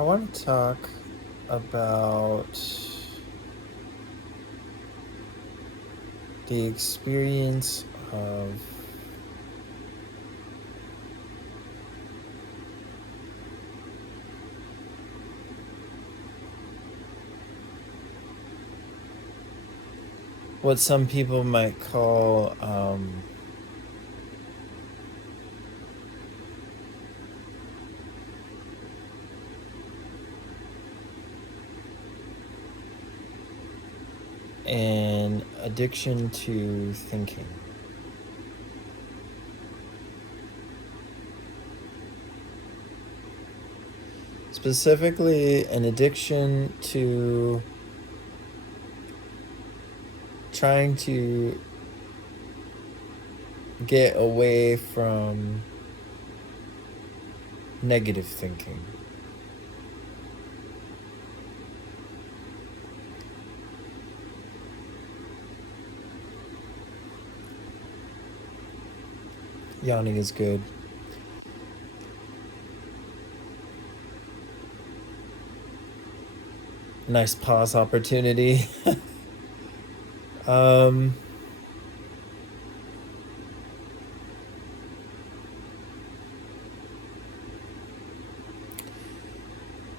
I want to talk about the experience of what some people might call an addiction to thinking. Specifically, an addiction to trying to get away from negative thinking. Yawning is good. Nice pause opportunity.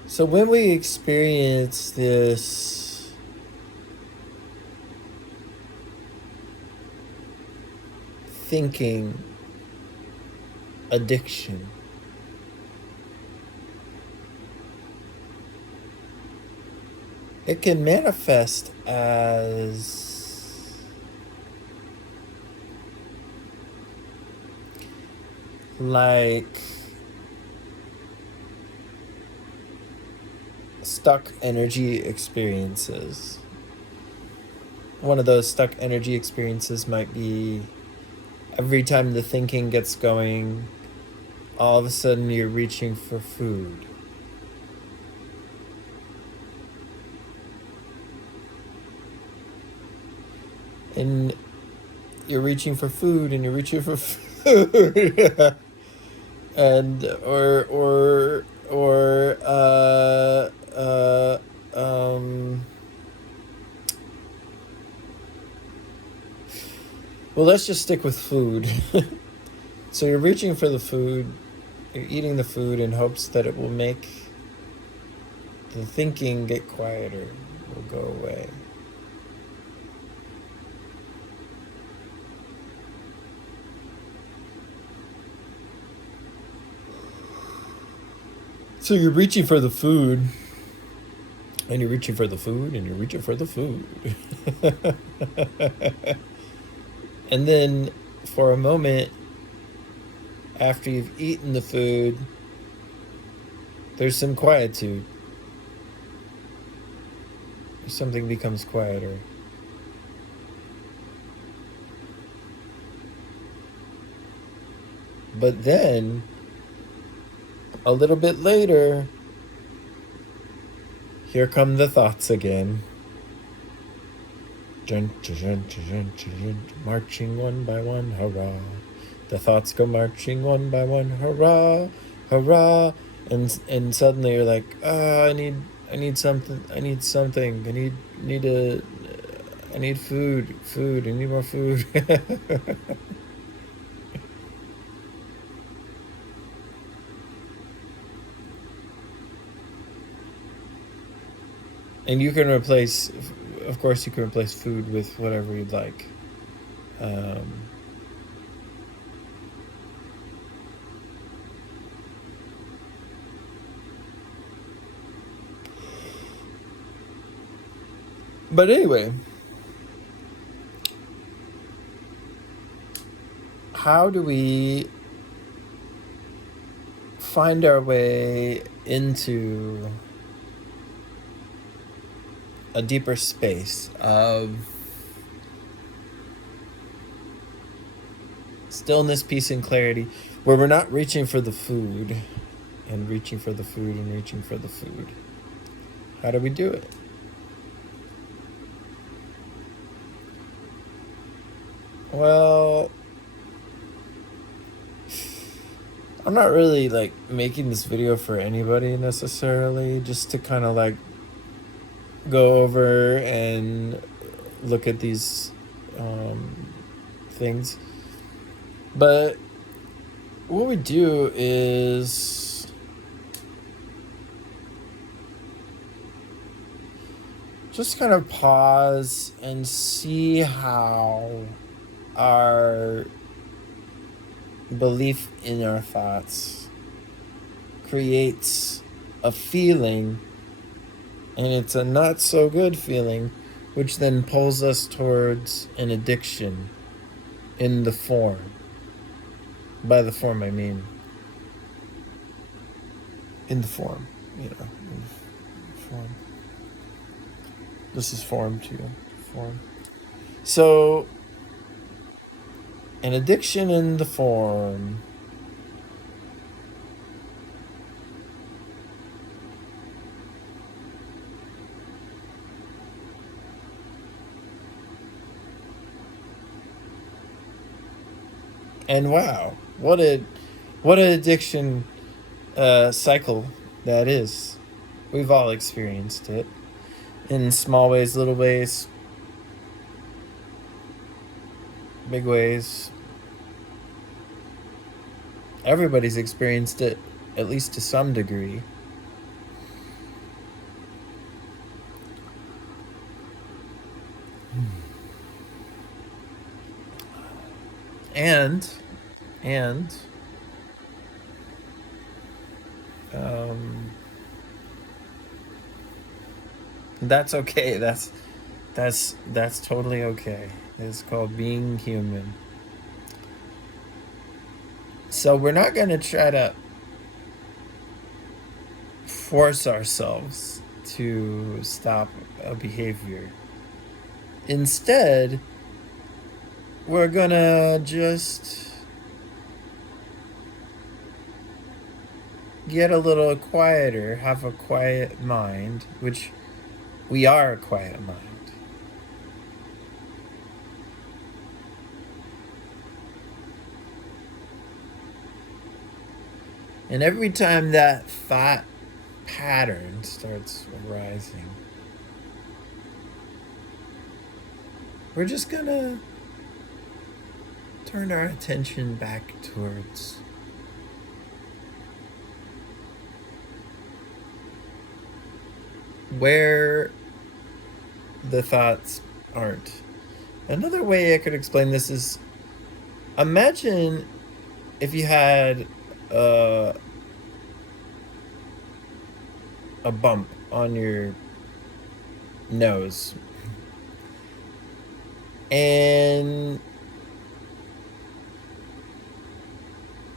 So when we experience this thinking addiction, it can manifest as like stuck energy experiences. One of those stuck energy experiences might be every time the thinking gets going, all of a sudden you're reaching for food. And you're reaching for food and you're reaching for food. And well, let's just stick with food. So you're reaching for the food, you're eating the food in hopes that it will make the thinking get quieter, will go away. So you're reaching for the food, and you're reaching for the food, and you're reaching for the food. And then for a moment, after you've eaten the food, there's some quietude. Something becomes quieter. But then, a little bit later, here come the thoughts again. Marching one by one, hurrah. The thoughts go marching one by one, hurrah, hurrah. And suddenly you're like, I need something, I need food, I need more food. And you can replace, of course, you can replace food with whatever you'd like. But anyway, how do we find our way into a deeper space of stillness, peace, and clarity, where we're not reaching for the food and reaching for the food and reaching for the food? How do we do it? Well, I'm not really like making this video for anybody necessarily, just to kind of like go over and look at these things. But what we do is just kind of pause and see how our belief in our thoughts creates a feeling, and it's a not so good feeling, which then pulls us towards an addiction in the form. By the form, I mean in the form, in the form. This is form too. Form. So, an addiction in the form. And wow, what an addiction cycle that is. We've all experienced it in small ways, little ways, big ways. Everybody's experienced it, at least to some degree. And that's okay. That's totally okay. It's called being human. So we're not going to try to force ourselves to stop a behavior. Instead, we're going to just get a little quieter, have a quiet mind, which we are a quiet mind. And every time that thought pattern starts arising, we're just gonna turn our attention back towards where the thoughts aren't. Another way I could explain this is, imagine if you had a bump on your nose, and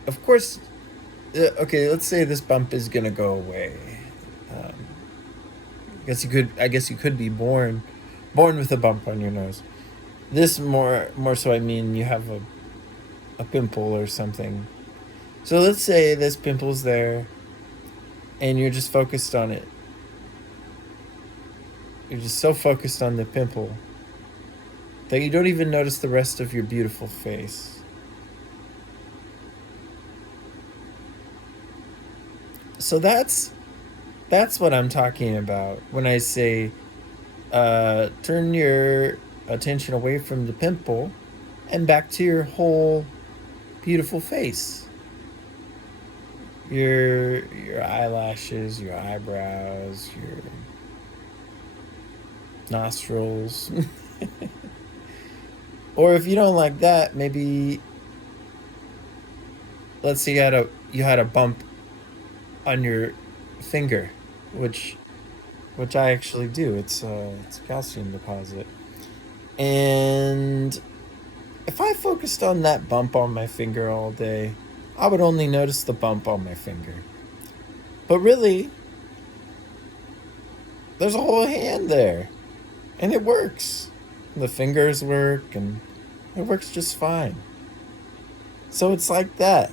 of course, okay, let's say this bump is gonna go away. I guess you could be born with a bump on your nose. This more so, I mean, you have a pimple or something. So let's say this pimple's there, and you're just focused on it. You're just so focused on the pimple that you don't even notice the rest of your beautiful face. So that's what I'm talking about when I say turn your attention away from the pimple and back to your whole beautiful face. Your eyelashes, your eyebrows, your nostrils. Or if you don't like that, maybe let's say you had a bump on your finger, which I actually do. It's a calcium deposit. And if I focused on that bump on my finger all day, I would only notice the bump on my finger. But really, there's a whole hand there, and it works. The fingers work, and it works just fine. So it's like that.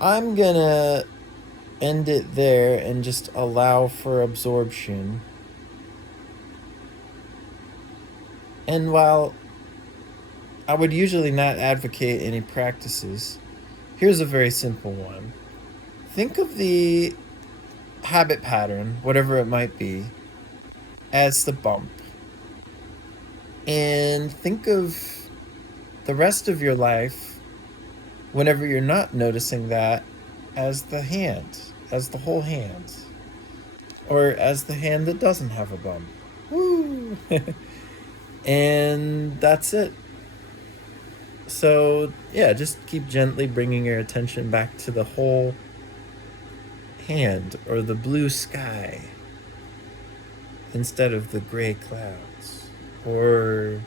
I'm gonna end it there and just allow for absorption. And while I would usually not advocate any practices, Here's a very simple one. Think of the habit pattern, whatever it might be, as the bump. And think of the rest of your life, whenever you're not noticing that, as the hand, as the whole hand, or as the hand that doesn't have a bump. Woo! And that's it. So, yeah, just keep gently bringing your attention back to the whole hand or the blue sky instead of the gray clouds, or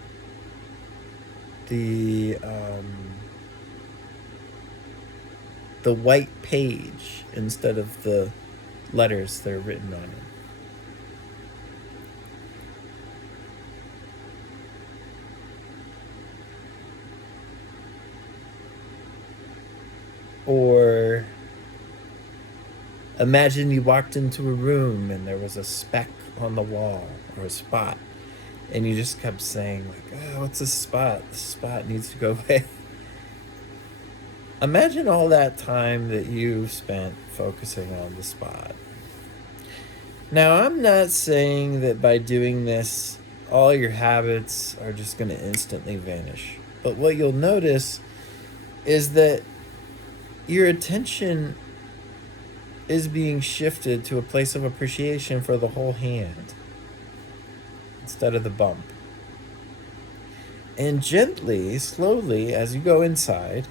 the white page instead of the letters that are written on it. Or imagine you walked into a room and there was a speck on the wall, or a spot, and you just kept saying, like, oh, what's this spot? This spot needs to go away. Imagine all that time that you spent focusing on the spot. Now, I'm not saying that by doing this, all your habits are just going to instantly vanish. But what you'll notice is that your attention is being shifted to a place of appreciation for the whole hand instead of the bump. And gently, slowly, as you go inside,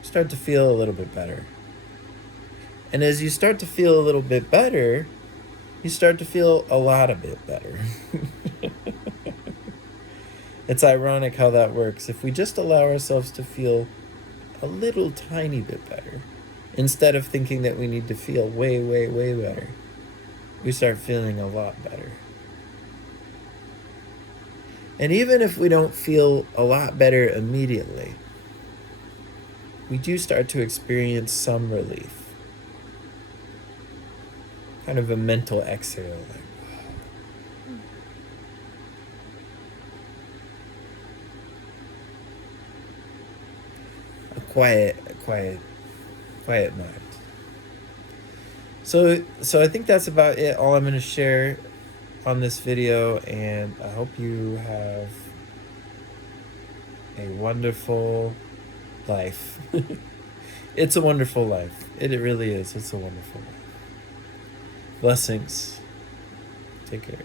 start to feel a little bit better. And as you start to feel a little bit better, you start to feel a lot a bit better. It's ironic how that works. If we just allow ourselves to feel a little tiny bit better, instead of thinking that we need to feel way, way, way better, we start feeling a lot better. And even if we don't feel a lot better immediately, we do start to experience some relief. Kind of a mental exhale, like, a quiet mind. So I think that's about it, all I'm going to share on this video, and I hope you have a wonderful life. It's a wonderful life. It really is. It's a wonderful life. Blessings. Take care.